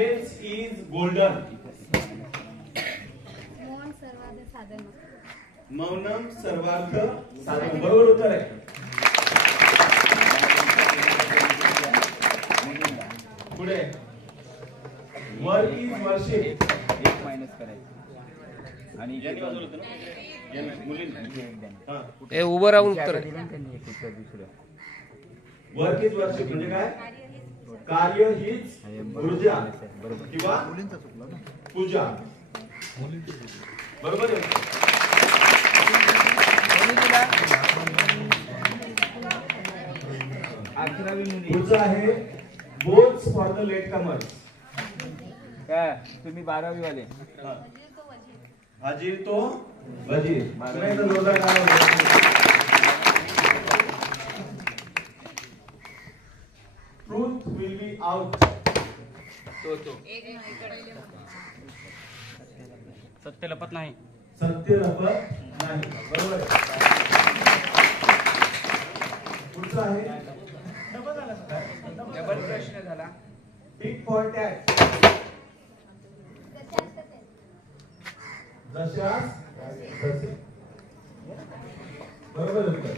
Silence is golden. Mounam सर्वार्थ साधन. बरोबर उत्तर आहे. पुढे वर्क इज वर्शिप. एक मायनस करायचं आणि हे उभं राहून उत्तर वर्क इज वर्शिप म्हणजे काय? कार्य हीच ऊर्जा किंवा पूजा. बरोबर आहे. पुढचं आहे both for the late comers. काय तुम्ही 12वी वाले. हाजीर तो वजीर. Truth will be out. सत्य लपत नाही. सत्य लपत नाही. बरोबर आहे. पुढचं आहे डबल प्रश्न झाला. Tick for tat. जशास तसे. बरोबर उत्तर.